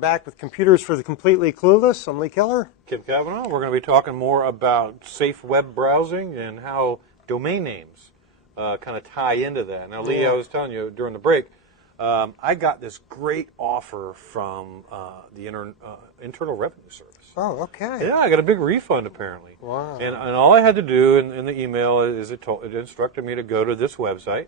back with Computers for the Completely Clueless. I'm Lee Keller. Kim Cavanaugh. We're going to be talking more about safe web browsing and how domain names kind of tie into that. Now, Lee, I was telling you during the break, I got this great offer from the Internal Revenue Service. Oh, okay. Yeah, I got a big refund apparently. Wow. And all I had to do in the email is it instructed me to go to this website,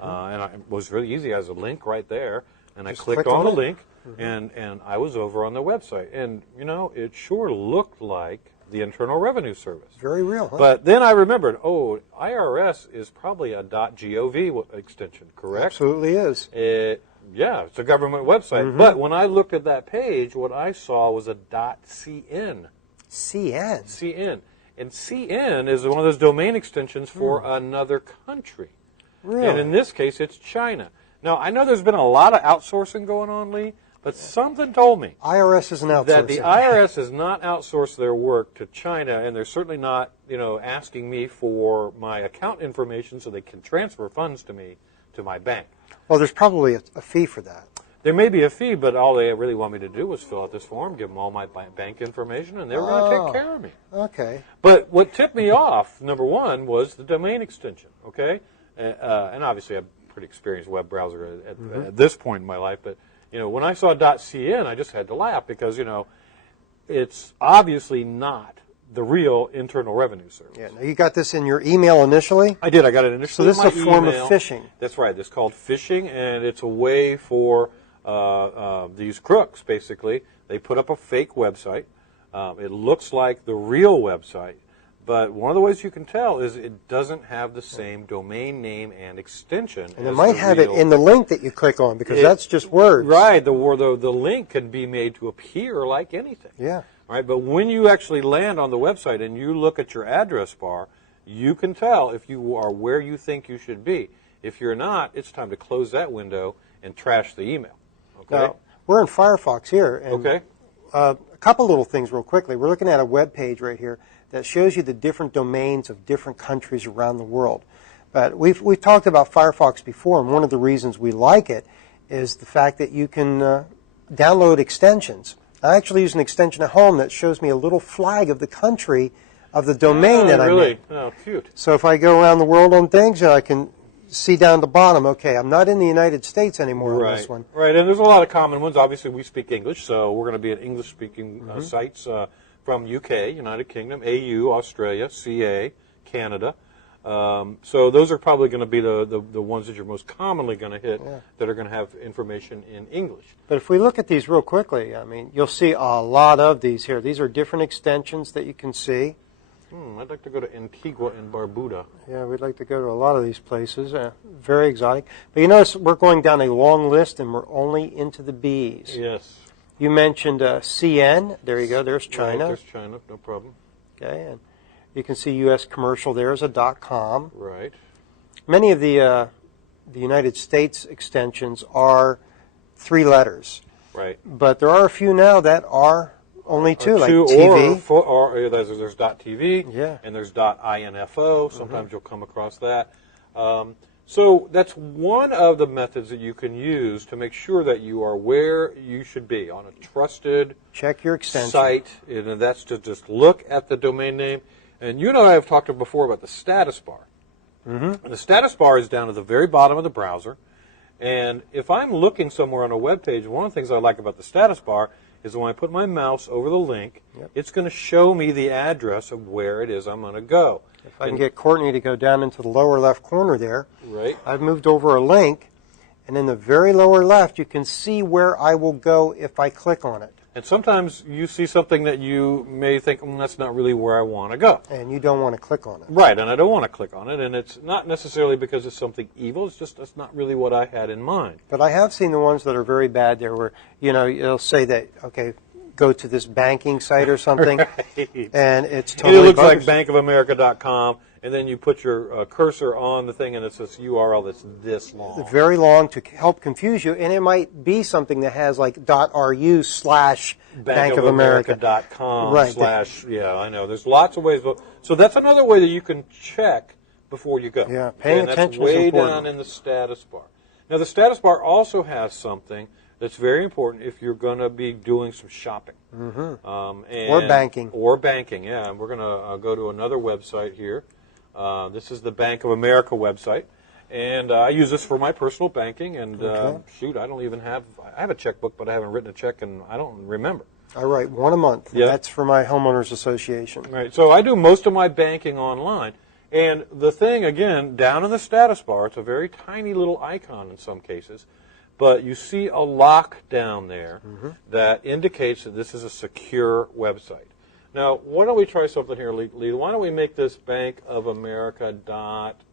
and it was really easy. It has a link right there, and Just I clicked click on on the it? link, and I was over on the website. And, you know, it sure looked like the Internal Revenue Service. Very real, huh? But then I remembered, IRS is probably a .gov extension, correct? Absolutely is. Yeah, it's a government website. But when I looked at that page, what I saw was a .cn. CN? CN. And CN is one of those domain extensions for another country. Really? And in this case, it's China. Now, I know there's been a lot of outsourcing going on, Lee, but something told me IRS isn't outsourcing. that the IRS has not outsourced their work to China, and they're certainly not, asking me for my account information so they can transfer funds to me to my bank. Well, there's probably a fee for that. There may be a fee, but all they really want me to do was fill out this form, give them all my bank information, and they were going to take care of me. Okay. But what tipped me off, number one, was the domain extension, okay? And obviously I'm a pretty experienced web browser at this point in my life, but when I saw .cn, I just had to laugh because, it's obviously not the real Internal Revenue Service. Yeah. Now, you got this in your email initially? I did. I got it initially. So this is a form of phishing. That's right. It's called phishing, and it's a way for these crooks, basically. They put up a fake website. It looks like the real website, but one of the ways you can tell is it doesn't have the same domain name and extension. And it might have it in the link that you click on because that's just words. Right. The link can be made to appear like anything. Yeah. Right, but when you actually land on the website and you look at your address bar, you can tell if you are where you think you should be. If you're not, it's time to close that window and trash the email. Okay. Now, we're in Firefox here. And, okay. A couple little things real quickly. We're looking at a web page right here that shows you the different domains of different countries around the world. But we've talked about Firefox before, and one of the reasons we like it is the fact that you can download extensions. I actually use an extension at home that shows me a little flag of the country of the domain that I'm in. Oh, cute. So if I go around the world on things, I can see down the bottom, okay, I'm not in the United States anymore on this one. Right, and there's a lot of common ones. Obviously, we speak English, so we're going to be at English-speaking sites from UK, United Kingdom, AU, Australia, CA, Canada. So those are probably going to be the ones that you're most commonly going to hit that are going to have information in English. But if we look at these real quickly, I mean, you'll see a lot of these here. These are different extensions that you can see. I'd like to go to Antigua and Barbuda. Yeah, we'd like to go to a lot of these places. Very exotic. But you notice we're going down a long list, and we're only into the B's. Yes. You mentioned CN. There you go. There's China. Right, there's China. No problem. Okay, and you can see U.S. commercial. There's a .com. Right. Many of the United States extensions are 3 letters. Right. But there are a few now that are only 2, like two TV. Or there's .tv, and there's .info. Sometimes you'll come across that. So that's one of the methods that you can use to make sure that you are where you should be on a trusted Check your extension. site. And that's to just look at the domain name. And you and I have talked before about the status bar. And the status bar is down at the very bottom of the browser. And if I'm looking somewhere on a web page, one of the things I like about the status bar is when I put my mouse over the link, it's going to show me the address of where it is I'm going to go. If I can get Courtney to go down into the lower left corner there, right. I've moved over a link, and in the very lower left, you can see where I will go if I click on it. And sometimes you see something that you may think, that's not really where I want to go. And you don't want to click on it. Right, and I don't want to click on it, and it's not necessarily because it's something evil, it's just that's not really what I had in mind. But I have seen the ones that are very bad there where, it'll say that, okay, go to this banking site or something, right. And it's totally it looks bogus. like bankofamerica.com, and then you put your cursor on the thing, and it's this URL that's this long. Very long to help confuse you, and it might be something that has like .ru/bankofamerica.com right. Yeah, I know. There's lots of ways. So that's another way that you can check before you go. Yeah, paying attention is way important. down in the status bar. Now, the status bar also has something that's very important if you're going to be doing some shopping. Or banking. Or banking, yeah. And we're going to go to another website here. This is the Bank of America website. And I use this for my personal banking. And shoot, I have a checkbook, but I haven't written a check, and I don't remember. I write one a month. Yeah. That's for my homeowners association. Right. So I do most of my banking online. And the thing, again, down in the status bar, it's a very tiny little icon in some cases, but you see a lock down there that indicates that this is a secure website. Now, why don't we try something here, Lee? Why don't we make this Bank of America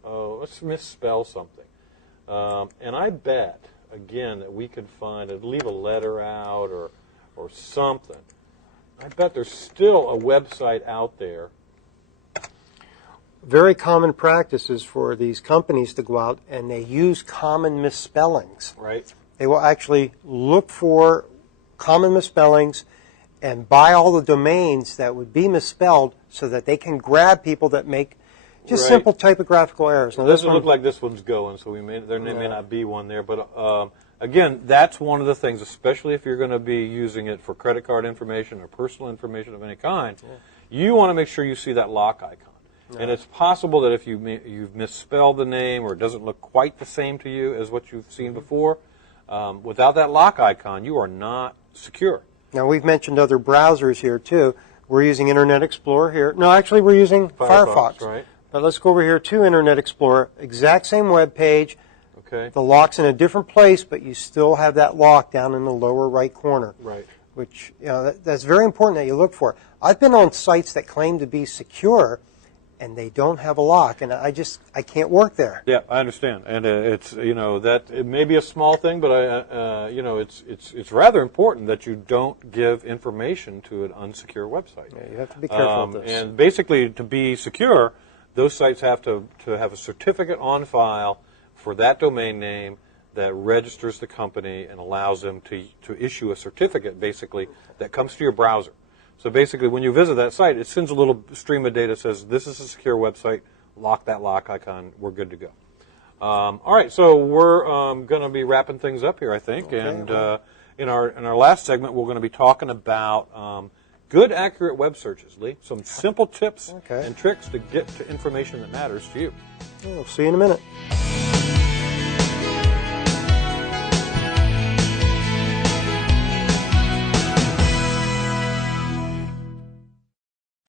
let's misspell something. And I bet, again, that we could leave a letter out or something. I bet there's still a website out there. Very common practice is for these companies to go out and they use common misspellings. Right. They will actually look for common misspellings and buy all the domains that would be misspelled so that they can grab people that make just simple typographical errors. Now, it doesn't look like this one's going, so there may not be one there. But again, that's one of the things, especially if you're going to be using it for credit card information or personal information of any kind, you want to make sure you see that lock icon. And it's possible that if you've misspelled the name or it doesn't look quite the same to you as what you've seen before, without that lock icon, you are not secure. Now, we've mentioned other browsers here, too. We're using Internet Explorer here. No, actually, we're using Firefox. Right. But let's go over here to Internet Explorer. Exact same web page. Okay. The lock's in a different place, but you still have that lock down in the lower right corner. Right. Which, that's very important that you look for. I've been on sites that claim to be secure, and they don't have a lock, and I can't work there. Yeah, I understand, and it's that it may be a small thing, but it's rather important that you don't give information to an unsecure website. Yeah, you have to be careful with this. And basically, to be secure, those sites have to have a certificate on file for that domain name that registers the company and allows them to issue a certificate, basically, that comes to your browser. So basically, when you visit that site, it sends a little stream of data that says, this is a secure website, lock that lock icon, we're good to go. All right, so we're going to be wrapping things up here, I think. Okay, and in our last segment, we're going to be talking about good, accurate web searches, Lee. Some simple tips and tricks to get to information that matters to you. We'll see you in a minute.